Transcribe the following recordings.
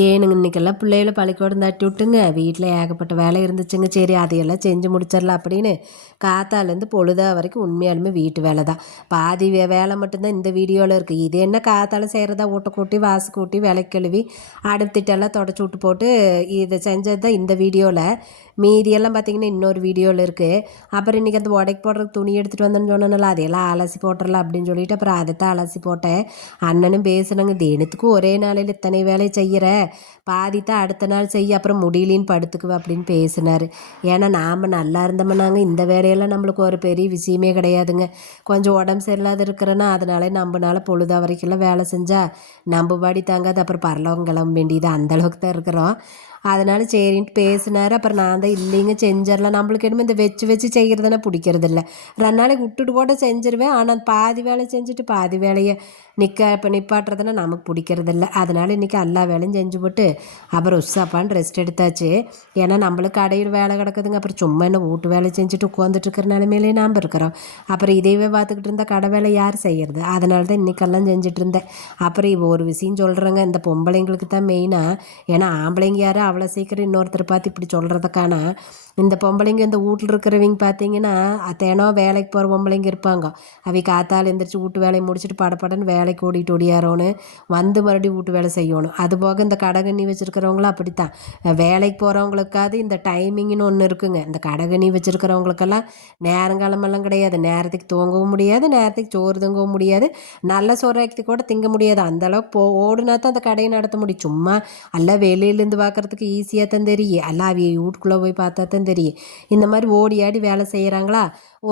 ஏனுங்க இன்றைக்கெல்லாம் பிள்ளைகளை பள்ளிக்கூடம் தட்டி விட்டுங்க வீட்டில் ஏகப்பட்ட வேலை இருந்துச்சுங்க. சரி அதையெல்லாம் செஞ்சு முடிச்சிடலாம் அப்படின்னு காத்தாலேருந்து பொழுதா வரைக்கும் உண்மையாலுமே வீட்டு வேலை தான். பாதி வேலை மட்டும்தான் இந்த வீடியோவில் இருக்குது. இது என்ன காத்தால செய்கிறதா ஊட்ட கூட்டி வாசு கூட்டி விளக்கு கழுவி அடுத்திட்டெல்லாம் தொடச்சி விட்டு போட்டு இதை செஞ்சது தான் இந்த வீடியோவில். மீதியெல்லாம் பார்த்திங்கன்னா இன்னொரு வீடியோவில் இருக்குது. அப்புறம் இன்றைக்கி அந்த உடைக்கு போடுறதுக்கு துணி எடுத்துகிட்டு வந்தேன்னு சொன்னனால அதையெல்லாம் அலசி போட்டுடலாம் அப்படின்னு சொல்லிட்டு அப்புறம் அதை தான் அலசி போட்டேன். அண்ணனும் பேசுனாங்க, தினத்துக்கும் ஒரே நாளையில் இத்தனை வேலை செய்கிற, பாதி தான் அடுத்த நாள் செய்ய, அப்புறம் முடியலின்னு படுத்துக்குவேன் அப்படின்னு பேசினார். ஏன்னா நாம் நல்லா இருந்தோம்னாங்க இந்த வேலையெல்லாம் நம்மளுக்கு ஒரு பெரிய விஷயமே கிடையாதுங்க. கொஞ்சம் உடம்பு சரியில்லாத இருக்கிறேன்னா அதனால நம்மளால பொழுதா வரைக்கும்லாம் வேலை செஞ்சால் நம்ம பாடி தாங்காது, அப்புறம் பரலோகம் கிளம்ப வேண்டியது அந்தளவுக்கு தான் இருக்கிறோம். அதனால் சரின்ட்டு பேசினார். அப்புறம் நான் தான் இல்லைங்க செஞ்சிடலாம், நம்மளுக்கு என்னமோ இந்த வச்சு வச்சு செய்கிறதுனா பிடிக்கிறதில்ல. 2 நாளைக்கு விட்டுட்டு கூட செஞ்சிருவேன். ஆனால் பாதி வேலை செஞ்சுட்டு பாதி வேலையை இப்போ நிப்பாட்டுறதுன்னா நமக்கு பிடிக்கிறதில்ல. அதனால் இன்றைக்கி எல்லா வேலையும் செஞ்சு போட்டு அப்புறம் உஷாப்பான்னு ரெஸ்ட் எடுத்தாச்சு. ஏன்னா நம்மளுக்கு கடையில் வேலை கிடக்குதுங்க. அப்புறம் சும்மா என்ன வீட்டு வேலை செஞ்சுட்டு உட்காந்துட்டு இருக்கிற நிலைமையிலே நாம் இருக்கிறோம். அப்புறம் இதையவே பார்த்துக்கிட்டு இருந்தால் கடை வேலை யார் செய்கிறது? அதனால தான் இன்றைக்கெல்லாம் செஞ்சுட்டு இருந்தேன். அப்புறம் இப்போ ஒரு விஷயம் சொல்கிறேங்க, இந்த பொம்பளைங்களுக்கு தான் மெயினாக. ஏன்னா ஆம்பளைங்க யாரும் அவ்வளோ சீக்கிரம் இன்னொருத்தர் பார்த்து இப்படி சொல்கிறதுக்கான, இந்த பொம்பளைங்க இந்த வீட்டில் இருக்கிறவங்க பார்த்தீங்கன்னா தினம் வேலைக்கு போகிற பொம்பளைங்க இருப்பாங்க. அவை காத்தால் எழுந்திரிச்சு வீட்டு வேலையை முடிச்சுட்டு படப்படன்னு வேலைக்கு ஓடிட்டு ஓடியாரோன்னு வந்து மறுபடியும் வீட்டு வேலை செய்யணும். அதுபோக இந்த கடைகண்ணி வச்சுருக்கிறவங்களும் அப்படித்தான். வேலைக்கு போகிறவங்களுக்காவது இந்த டைமிங்னு ஒன்று இருக்குங்க. இந்த கடைகண்ணி வச்சுருக்கிறவங்களுக்கெல்லாம் நேரங்காலமெல்லாம் கிடையாது. நேரத்துக்கு தூங்கவும் முடியாது, நேரத்துக்கு சோறு தூங்கவும் முடியாது, நல்ல சோறாக்கி கூட திங்க முடியாது. அந்தளவுக்கு ஓடுனா தான் அந்த கடையை நடத்த முடியும். சும்மா எல்லாம் வெளியிலேருந்து பார்க்குறதுக்கு ஈஸியாக தான் தெரியும். எல்லாம் அவிய வீட்டுக்குள்ளே போய் பார்த்தா தான் தெரியும். இந்த மாதிரி ஓடி ஆடி வேலை செய்கிறாங்களா?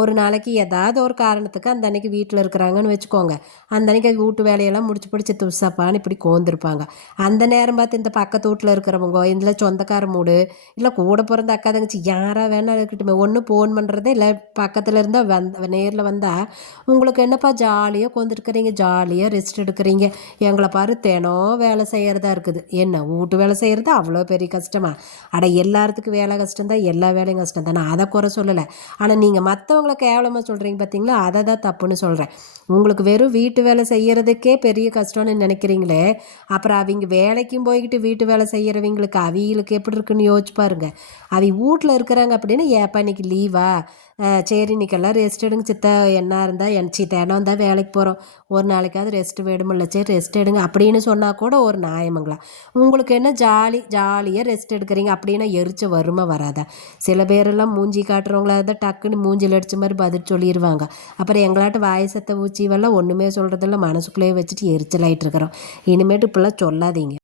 ஒரு நாளைக்கு ஏதாவது ஒரு காரணத்துக்கு அந்த அன்றைக்கி வீட்டில் இருக்கிறாங்கன்னு வச்சுக்கோங்க. அந்த அன்றைக்கி அது வீட்டு வேலையெல்லாம் முடிச்சு பிடிச்சி துசாப்பான்னு இப்படி கோந்திருப்பாங்க. அந்த நேரம் பார்த்து இந்த பக்கத்து வீட்டில் இருக்கிறவங்க, இதில் சொந்தக்கார மூடு, இல்லை கூட பிறந்த அக்கா தங்கச்சி யாராக வேணால் இருக்கட்டும், ஒன்று ஃபோன் பண்ணுறது, இல்லை பக்கத்தில் இருந்தால் நேரில் வந்தால் உங்களுக்கு என்னப்பா ஜாலியாக உட்காந்துருக்குறீங்க, ஜாலியாக ரெஸ்ட் எடுக்கிறீங்க, எங்களை பாரு தினம் வேலை செய்கிறதா இருக்குது. என்ன வீட்டு வேலை செய்கிறது அவ்வளோ பெரிய கஷ்டமா? அட எல்லாத்துக்கும் வேலை கஷ்டம்தான், எல்லா வேலையும் கஷ்டம் தான், நான் அதை குறை சொல்லலை. ஆனால் நீங்கள் மற்றவங்களை கேவலமாக சொல்கிறீங்க பார்த்தீங்களா, அதை தான் தப்புன்னு சொல்கிறேன். உங்களுக்கு வெறும் வீட்டு வேலை செய்கிறதுக்கே பெரிய கஷ்டம்னு நினைக்கிறீங்களே, அப்புறம் அவங்க வேலைக்கும் போய்கிட்டு வீட்டு வேலை செய்கிறவங்களுக்கு அவங்களுக்கு எப்படி இருக்குன்னு யோசிச்சு பாருங்க. அவங்க வீட்டில் இருக்கிறாங்க அப்படின்னா, ஏப்பா இன்னைக்கு லீவா, சரி இன்றைக்கெல்லாம் ரெஸ்ட் எடுங்க சித்த, என்ன இருந்தால் தினம் தான் வேலைக்கு போகிறோம், ஒரு நாளைக்காவது ரெஸ்ட் வேணுமில்ல, சரி ரெஸ்ட் எடுங்க அப்படின்னு சொன்னால் கூட ஒரு நியாயமங்களா? உங்களுக்கு என்ன ஜாலியாக ரெஸ்ட் எடுக்கிறீங்க அப்படின்னா எரிச்ச வருமா வராதா? சில பேரெல்லாம் மூஞ்சி காட்டுறவங்களா இருந்தால் டக்குன்னு மூஞ்சில் அடித்த மாதிரி பதில் சொல்லிடுவாங்க. அப்புறம் எங்களாட்ட வாயசத்தை ஊச்சிவெல்லாம் ஒன்றுமே சொல்கிறதில்ல, மனசுக்குள்ளேயே வச்சுட்டு எரிச்சலாயிட்டு இருக்கிறோம். இனிமேட்டு இப்படிலாம் சொல்லாதீங்க.